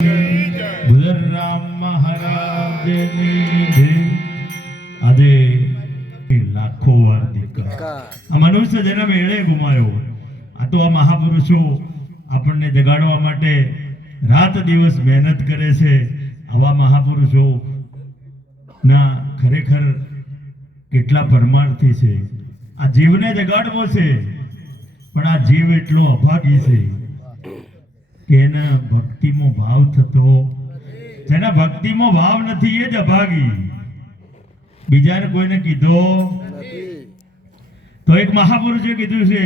બલરામ મહારાજની જય। આજે લાખો વાર દીકરા આ મનુષ્ય જન્મ એળે ગુમાયો। આ તો આ મહાપુરુષો આપણને જગાડવા માટે રાત દિવસ મહેનત કરે છે। આવા મહાપુરુષો ના ખરેખર કેટલા પરમાર્થી છે। આ જીવને જગાડવો છે, પણ આ જીવ એટલો અભાગી છે કે એના ભક્તિમાં ભાવ થતો, જેના ભક્તિમાં ભાવ નથી એ જ અભાગી। બીજાને કોઈને કીધો તો એક મહાપુરુષે કીધું છે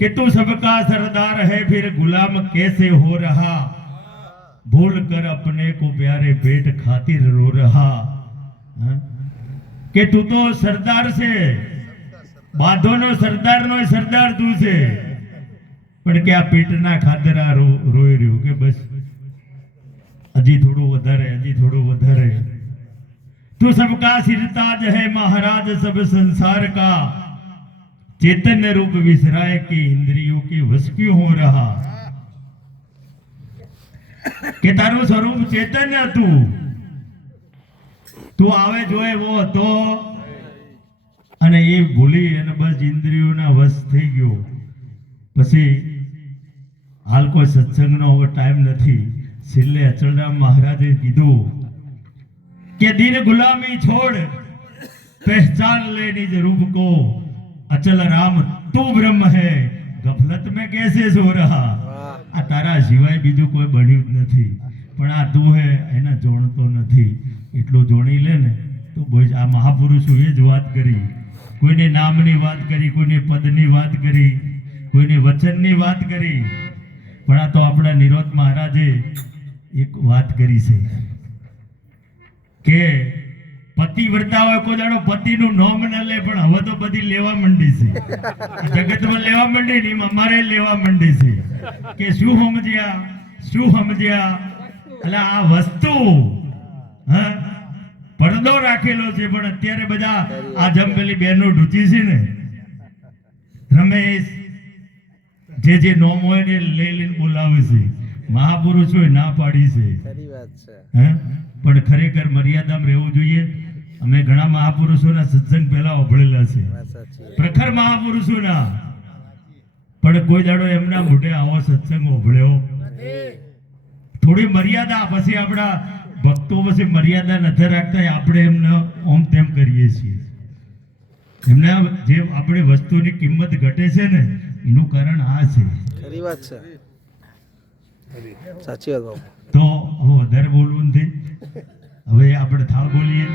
કે તું સબકા સરદાર है फिर गुलाम कैसे हो रहा, भूल कर अपने को प्यारे पेट खातिर रो रहा। કે તું તો સરદાર છે, બાધોનો સરદારનો સરદાર તું છે, પણ કે આ પેટના ખાતર આ રોઈ રહ્યું કે બસ હજી થોડું વધારે, હજી થોડું વધારે। તું સબકા સિરતાજ है महाराज सब संसार का, चैतन्य रूप विसराय के इंद्रियों के वश क्यों हो रहा। કે તારું સ્વરૂપ ચૈતન્ય હતું, તું આવે જોયે એવો હતો અને એ ભૂલી અને બસ ઇન્દ્રિયોના વશ થઈ ગયો। પછી હાલ કોઈ સત્સંગનો હવે ટાઈમ નથી। છેલ્લે અચલરામ મહારાજે કીધું કે દિન ગુલામી છોડ पहचान ले निज रूप को, अचल राम तू ब्रह्म है गफलत में कैसे सो रहा। આ તારા સિવાય બીજું કોઈ બન્યું જ નથી, પણ આ તું હે એને જોણતો નથી। એટલું જોણી લે ને તો બસ આ મહાપુરુષો એ જ વાત કરી। કોઈને નામની વાત કરી, કોઈને પદની વાત કરી, કોઈને વચનની વાત કરી, પણ આ તો આપણા નિરોધ મહારાજે એક વાત કરી છે કે પતિવ્રતા હોય કોઈ દાડો પતિનું નામ ન લે, પણ હવે તો બધી લેવા માંડી છે। જગતમાં લેવા માંડી ને અમારે લેવા માંડી છે કે શું સમજ્યા, શું સમજ્યા। એટલે આ વસ્તુ પડદો રાખેલો છે, પણ અત્યારે બધા આ જમપેલી બહેનો ઢૂચી છે ને, રમેશ જે નોમ હોય ને લઈ લઈને બોલાવે છે। મહાપુરુષોએ ના પાડી છે, પણ ખરેખર મર્યાદામાં રહેવું જોઈએ। અમે ઘણા મહાપુરુષોના સત્સંગ પહેલા ઓભળેલા છે, પ્રખર મહાપુરુષોના, પણ કોઈ દાડો એમના મોઢે આવો સત્સંગ ઓભળ્યો। થોડી મર્યાદા, પછી આપણા ભક્તો પછી મર્યાદા નથી રાખતા, આપણે એમને ઓમ તેમ કરીએ છીએ। એમના જે આપણે વસ્તુની કિંમત ઘટે છે ને એનું કારણ આ છે। ખરી વાત છે, સાચી વાત। તો હવે વધારે બોલવું નથી, હવે આપણે થાળ બોલીએ।